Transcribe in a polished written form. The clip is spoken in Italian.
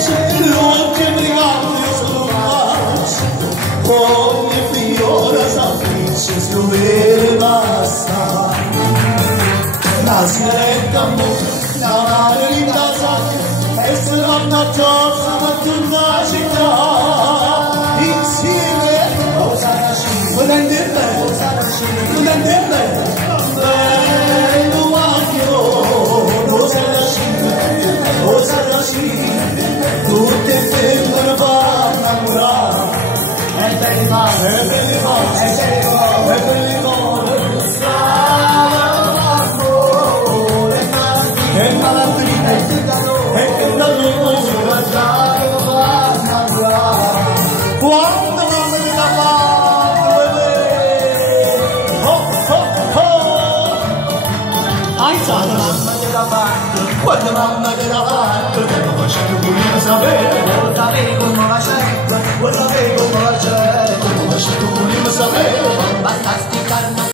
L'ultimo regalo sono faccio, ogni fiore s'affice su vere basta. La sera la mare rindasata, e se vanno a giorno ma tutta la città. Insieme, volendo il bello, bello anch'io, rosa da scina, tutte femmine vanno innamorare. E bello, e malandrina, e che la musica già lo fa innamorare. Quando mamma di la madre, oh oh oh, ai sana mamma della madre, quando mamma della madre, che non faccio voleva sapere, non sapevo come la cerca, non sapevo come la cerca, non faccio voleva sapere, fantastica.